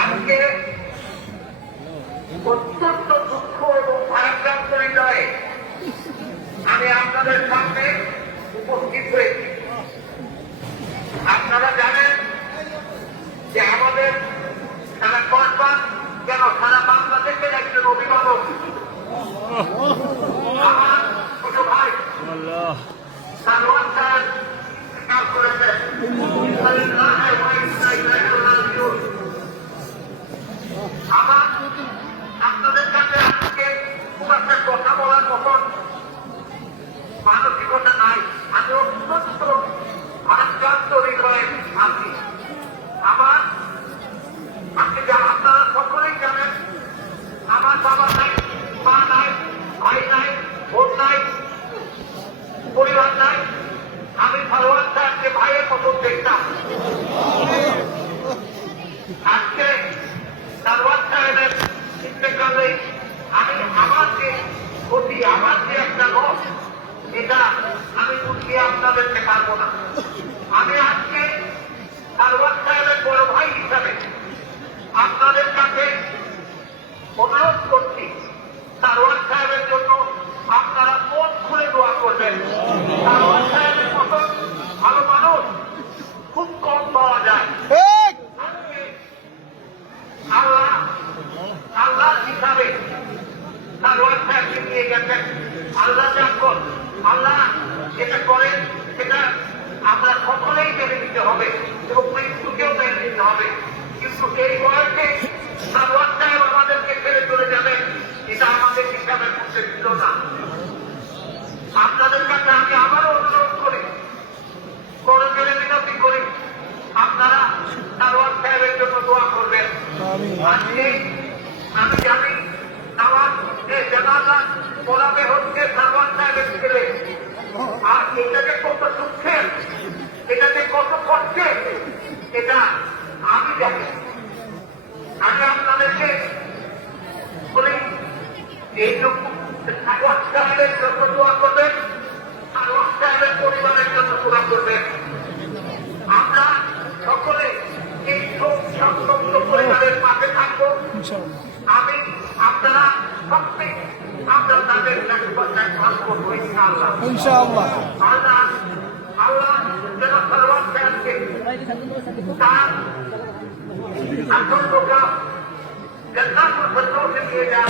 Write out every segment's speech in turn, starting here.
আজকে অত্যন্ত দুঃখ এবং ভারাক্রান্ত হৃদয়ে আমি আপনাদের সামনে উপস্থিত হয়েছি। আপনারা জানেন যে আমাদের সারা কসবা কেন সারা বাংলাদেশের একজন অভিভাবক আমার ছোট ভাই সালমান খান কাজ করেছেন। আমার আপনাদের কাছে আজকে খুব একটা কথা বলার মতন মানসিকতা নাই। আমি অত্যন্ত ভারাক্রান্ত হৃদয়ে আছি। আমার আজকে আপনারা সকলেই জানেন আমার বাবা নাই, মা নাই, ভাই নাই, বোন নাই, পরিবার নাই। আমি সালমান খানকে ভাইয়ের মতো দেখতাম। আজকে সালমান খানের ইন্তেকালে আমি আমার যে ক্ষতি, আমার যে একটা লস, এটা আমি বুঝিয়ে আপনাদেরকে পারবো না। আমি আজকে সালমান খানের বড় ভাই হিসাবে আপনাদের কাছে অনুরোধ করছি, সালমান খানের জন্য আপনারা মন খুলে দোয়া করবেন। সালমান খানের মতন ভালো মানুষ খুব কম পাওয়া যায়। আল্লাহ আল্লাহ হিসাবে সালমান খানকে নিয়ে গেছেন। আল্লাহ যখন আল্লাহ যেটা করেন সেটা আমরা সকলেই মেনে নিতে হবে এবং মৃত্যুকেও মেনে নিতে হবে। কিন্তু এই বয়সে সালমান খান আমাদেরকে ছেড়ে চলে যাবেন, এটা আমাদের হিসাবের মধ্যে ছিল না। আপনাদের কাছে আমি আবারও অনুরোধ করি, করে ফেলে বিনতি করি, আপনারা সালমান খানের জন্য দোয়া করবেন। আজকে আমি জানি আমার জানাজা পড়াবে হচ্ছে সালমান খানের ছেলে। আর এটা যে কত দুঃখের, এটা যে কত কষ্টের, এটা আমি জানি। আমি আপনাদেরকে বলি এইটুকু সালমান খানের জন্য দোয়া করবেন, সালমান খানের পরিবারের জন্য দোয়া করবেন। আমরা সকলে এই শোক সংতপ্ত পরিবারের পাশে থাকবো। আমি আপনারা সত্যি আমরা তাদের কাজ করবো ইনশাআল্লাহ। আল্লাহ আল্লাহ যেন সালমান খানকে তার আসল লোকা জান্নাতুল ফিরদাউসে নিয়ে যান।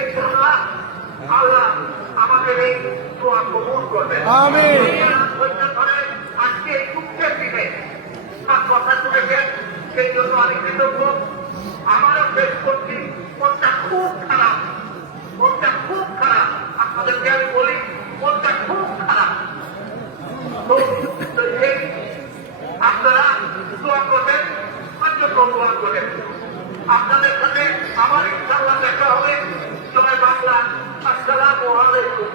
ইনশাআল্লাহ আল্লাহ আমাদের এই দোয়া কবুল করবেন। আজকে এই দুঃখের দিনে তার কথা শুনেছেন, সেই জন্য আমি কৃতজ্ঞ। আমারও শেষ করছি, মনটা খুব খারাপ, মনটা খুব খারাপ। আপনাদেরকে আমি বলি মনটা খুব খারাপ। আপনারা দোয়া করবেন, অন্যকে দোয়া করবেন। আপনাদের সাথে আমার ইনশাআল্লাহ দেখা হবে। জয় বাংলা। আসসালামু আলাইকুম।